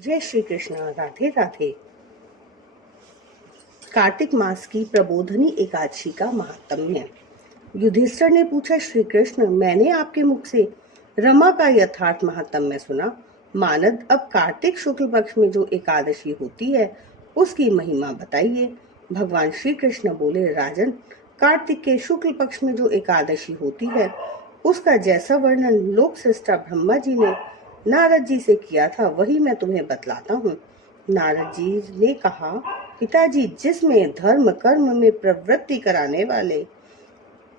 जय श्री कृष्ण। राधे राधे। कार्तिक मास की प्रबोधनी एकादशी का महात्म्य। युधिष्ठिर ने पूछा, श्री कृष्ण, मैंने आपके मुख से रमा का यथार्थ महात्म्य सुना। मानद अब कार्तिक शुक्ल पक्ष में जो एकादशी होती है उसकी महिमा बताइए। भगवान श्री कृष्ण बोले, राजन, कार्तिक के शुक्ल पक्ष में जो एकादशी होती है उसका जैसा वर्णन लोक सृष्टा ब्रह्मा जी ने नारद जी से किया था वही मैं तुम्हें बतलाता हूँ। नारद जी ने कहा, पिताजी, जिसमें धर्म कर्म में प्रवृत्ति कराने वाले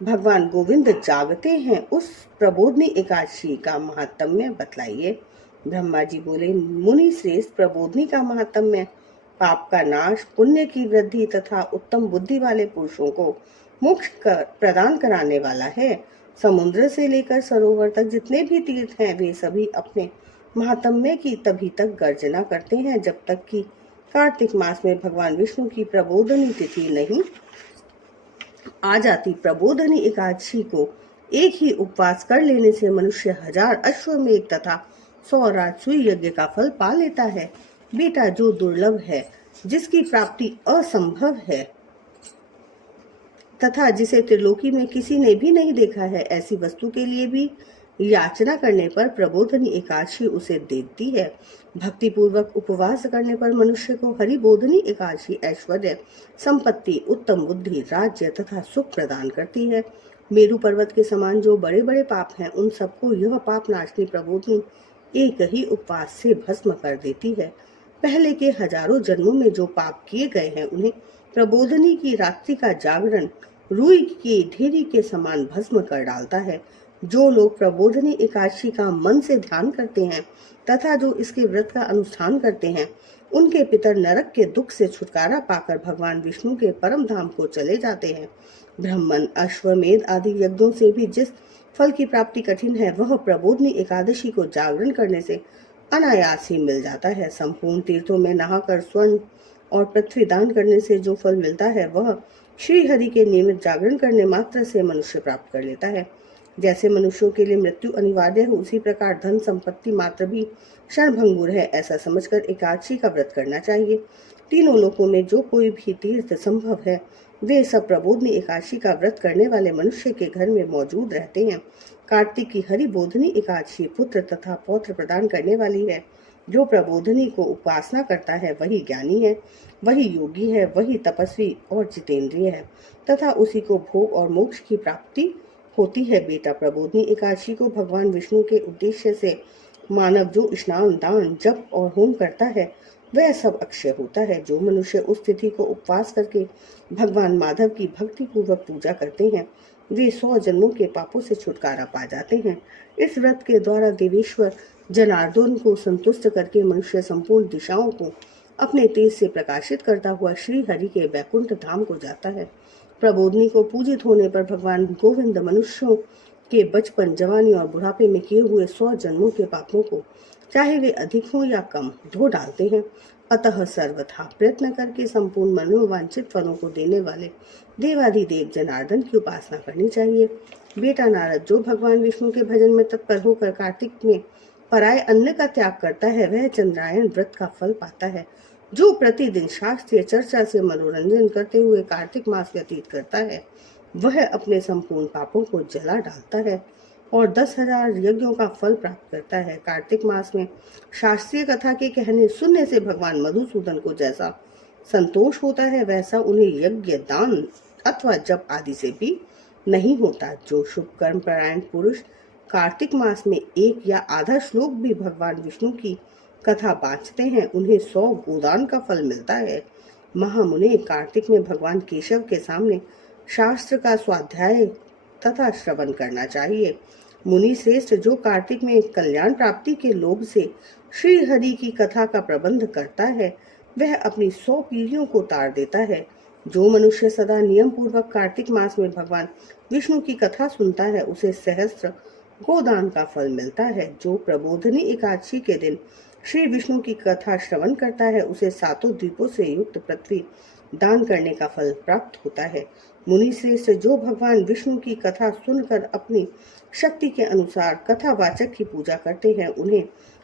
भगवान गोविंद जागते हैं उस प्रबोधनी एकादशी का महात्म्य बतलाइए। ब्रह्मा जी बोले, मुनि श्रेष्ठ, प्रबोधनी का महात्म्य पाप का नाश, पुण्य की वृद्धि तथा उत्तम बुद्धि वाले पुरुषों को मोक्ष प्रदान कराने वाला है। समुद्र से लेकर सरोवर तक जितने भी तीर्थ हैं वे सभी अपने महात्म्य की तभी तक गर्जना करते हैं जब तक कि कार्तिक मास में भगवान विष्णु की प्रबोधनी तिथि नहीं आ जाती। प्रबोधनी एकादशी को एक ही उपवास कर लेने से मनुष्य 1000 अश्वमेध तथा 100 राजसूय यज्ञ का फल पा लेता है। बेटा, जो दुर्लभ है, जिसकी प्राप्ति असंभव है तथा जिसे त्रिलोकी में किसी ने भी नहीं देखा है, ऐसी वस्तु के लिए भी याचना करने पर प्रबोधनी एकादशी उसे देती है। भक्ति पूर्वक उपवास करने पर मनुष्य को हरिबोधनी एकादशी ऐश्वर्य, संपत्ति, उत्तम बुद्धि, राज्य तथा सुख प्रदान करती है। मेरु पर्वत के समान जो बड़े बड़े पाप हैं उन सबको यह पाप नाशनी प्रबोधनी एक ही उपवास से भस्म कर देती है। पहले के हजारों जन्मों में जो पाप किए गए हैं उन्हें प्रबोधनी की रात्रि का जागरण रुई की ढेरी के समान भस्म कर डालता है। जो लोग प्रबोधनी एकादशी का मन से ध्यान करते हैं तथा जो इसके व्रत का अनुष्ठान करते हैं उनके पितर नरक के दुख से छुटकारा पाकर भगवान विष्णु के परम धाम को चले जाते हैं। ब्राह्मण, अश्वमेध आदि यज्ञों से भी जिस फल की प्राप्ति कठिन है वह प्रबोधनी एकादशी को जागरण करने से अनायास ही मिल जाता है। संपूर्ण तीर्थों में नहाकर स्वर्ण और पृथ्वी दान करने से जो फल मिलता है वह श्री हरि के नियमित जागरण करने मात्र से मनुष्य प्राप्त कर लेता है। जैसे मनुष्यों के लिए मृत्यु अनिवार्य है उसी प्रकार धन संपत्ति मात्र भी क्षणभंगुर है। ऐसा समझकर एकादशी का व्रत करना चाहिए। तीनों लोकों में जो कोई भी तीर्थ संभव है वे सब प्रबोधनी एकादशी का व्रत करने वाले मनुष्य के घर में मौजूद रहते हैं। कार्तिक की हरिबोधनी एकादशी पुत्र तथा पौत्र प्रदान करने वाली है। जो प्रबोधनी को उपासना करता है वही ज्ञानी है, वही योगी है, वही तपस्वी और जितेंद्रिय है तथा उसी को भोग और मोक्ष की प्राप्ति होती है। बेटा, प्रबोधनी एकादशी को भगवान विष्णु के उद्देश्य से मानव जो स्नान, दान, जप और होम करता है वह सब अक्षय होता है। जो मनुष्य उस तिथि को उपवास करके भगवान माधव की भक्ति पूर्वक पूजा करते हैं वे 100 जन्मों के पापों से छुटकारा पा जाते हैं। इस व्रत के द्वारा देवेश्वर जनार्दन को संतुष्ट करके मनुष्य संपूर्ण दिशाओं को अपने तेज से प्रकाशित करता हुआ श्री हरि के वैकुंठ धाम को जाता है। प्रबोधनी को पूजित होने पर भगवान गोविंद मनुष्यों के बचपन, जवानी और बुढ़ापे में किए हुए 100 जन्मों के पापों को, चाहे वे अधिक हों या कम, धो डालते हैं। अतः सर्वथा प्रयत्न करके संपूर्ण मनोवांछित फलों को देने वाले देवाधिदेव जनार्दन की उपासना करनी चाहिए। बेटा नारद, जो भगवान विष्णु के भजन में तत्पर होकर कार्तिक में पराय अन्न का त्याग करता है वह चंद्रायन व्रत का फल पाता है। जो प्रतिदिन शास्त्रीय चर्चा से मनोरंजन करते हुए कार्तिक मास व्यतीत करता है वह अपने संपूर्ण पापों को जला डालता है और 10,000 यज्ञों का फल प्राप्त करता है। कार्तिक मास में शास्त्रीय कथा के कहने सुनने से भगवान मधुसूदन को जैसा संतोष होता है वैसा उन्हें यज्ञ, दान अथवा जप आदि से भी नहीं होता। जो शुभ कर्म परायण पुरुष कार्तिक मास में एक या आधा श्लोक भी भगवान विष्णु की कथा बाँचते हैं उन्हें 100 गोदान का फल मिलता है। महामुने, कार्तिक में भगवान केशव के सामने शास्त्र का स्वाध्याय तथा श्रवण करना चाहिए। मुनि श्रेष्ठ, जो कार्तिक में कल्याण प्राप्ति के लोभ से श्री हरि की कथा का प्रबंध करता है वह अपनी 100 पीढ़ियों को तार देता है। जो मनुष्य सदा नियम पूर्वक कार्तिक मास में भगवान विष्णु की कथा सुनता है उसे सहस्त्र गोदान का फल मिलता है। जो प्रबोधनी एकादशी के दिन श्री विष्णु की कथा श्रवण करता है उसे 7 द्वीपों से युक्त पृथ्वी दान करने का फल प्राप्त होता है। मुनि श्रेष्ठ, जो भगवान विष्णु की कथा सुनकर अपनी शक्ति के अनुसार कथावाचक की पूजा करते हैं उन्हें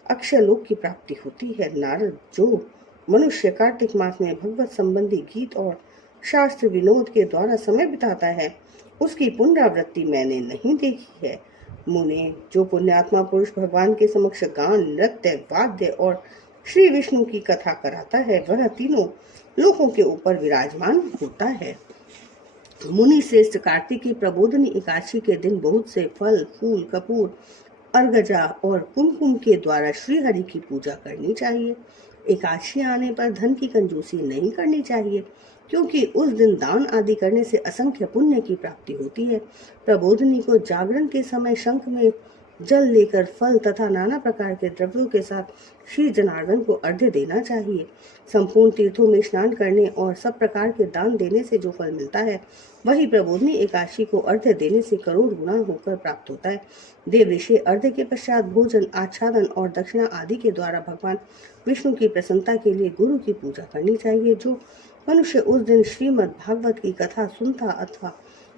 अक्षय लोक की प्राप्ति होती है। नारद, जो मनुष्य कार्तिक मास में भगवत संबंधी गीत और शास्त्र विनोद के द्वारा समय बिताता है, उसकी पुनरावृत्ति मैंने नहीं देखी है। मुने, जो पुण्यात्मा पुरुष भगवान के समक्ष गान, नृत्य, वाद्य और श्री विष्णु की कथा कराता है, वह तीनों लोकों के ऊपर विराजमान होता है। मुनि श्रेष्ठ, कार्तिक की प्रबोधनी एकादशी के दिन बहुत से फल, फूल, कपूर, अर्गजा और कुमकुम के द्वारा श्री हरि की पूजा करनी चाहिए। एकादशी आने पर धन की कंजूसी नहीं करनी चाहिए, क्योंकि उस दिन दान आदि करने से असंख्य पुण्य की प्राप्ति होती है। प्रबोधनी को जागरण के समय शंख में जल लेकर फल तथा नाना प्रकार के द्रव्यों के साथ श्री जनार्दन को अर्घ्य देना चाहिए। संपूर्ण तीर्थों में स्नान करने और सब प्रकार के दान देने से जो फल मिलता है, वही प्रबोधनी एकादशी को अर्घ्य देने से करोड़ गुना होकर प्राप्त होता है। देव ऋषि अर्घ्य के पश्चात भोजन, आच्छादन और दक्षिणा आदि के द्वारा भगवान विष्णु की प्रसन्नता के लिए गुरु की पूजा करनी चाहिए। जो मनुष्य उस दिन श्रीमद् भागवत की कथा सुनता अथवा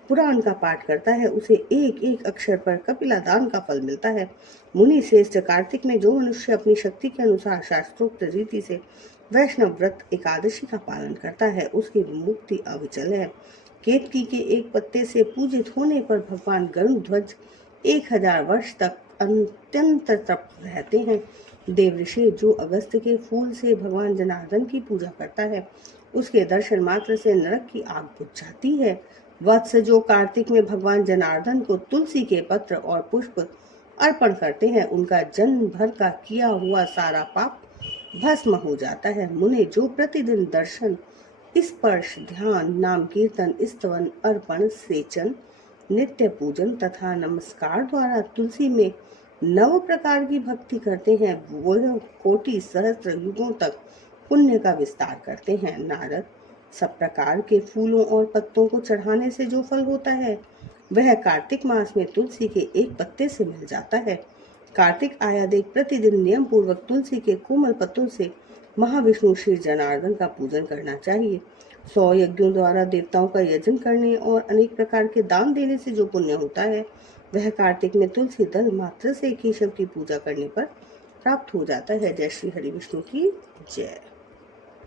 पुराण का पाठ करता है, उसे एक एक अक्षर पर कपिला दान का फल मिलता है। मुनि श्रेष्ठ, कार्तिक में जो मनुष्य अपनी शक्ति के अनुसार शास्त्रोक्त रीति से वैष्णव व्रत एकादशी का पालन करता है, उसकी मुक्ति अविचल है। केतकी के एक पत्ते से पूजित होने पर भगवान गरुड़ध्वज 1000 वर्ष तक अत्यंत तृप्त रहते हैं। देव ऋषि, जो अगस्त के फूल से भगवान जनार्दन की पूजा करता है, उसके दर्शन मात्र से नरक की आग बुझ जाती है। वत्स, जो कार्तिक में भगवान जनार्दन को तुलसी के पत्र और पुष्प अर्पण करते हैं, उनका जन्म भर का किया हुआ सारा पाप भस्म हो जाता है। मुने, जो प्रतिदिन दर्शन, स्पर्श, ध्यान, नाम कीर्तन, स्तवन, अर्पण, सेचन, नित्य पूजन तथा नमस्कार द्वारा तुलसी में 9 प्रकार की भक्ति करते हैं, वह कोटि सहस्त्र युगों तक पुण्य का विस्तार करते हैं। नारद, सब प्रकार के फूलों और पत्तों को चढ़ाने से जो फल होता है, वह कार्तिक मास में तुलसी के एक पत्ते से मिल जाता है। कार्तिक आया देख प्रतिदिन नियम पूर्वक तुलसी के कोमल पत्तों से महाविष्णु श्री जनार्दन का पूजन करना चाहिए। 100 यज्ञों द्वारा देवताओं का यजन करने और अनेक प्रकार के दान देने से जो पुण्य होता है, वह कार्तिक में तुलसी दल मात्र से केशव की पूजा करने पर प्राप्त हो जाता है। जय श्री हरि विष्णु की जय।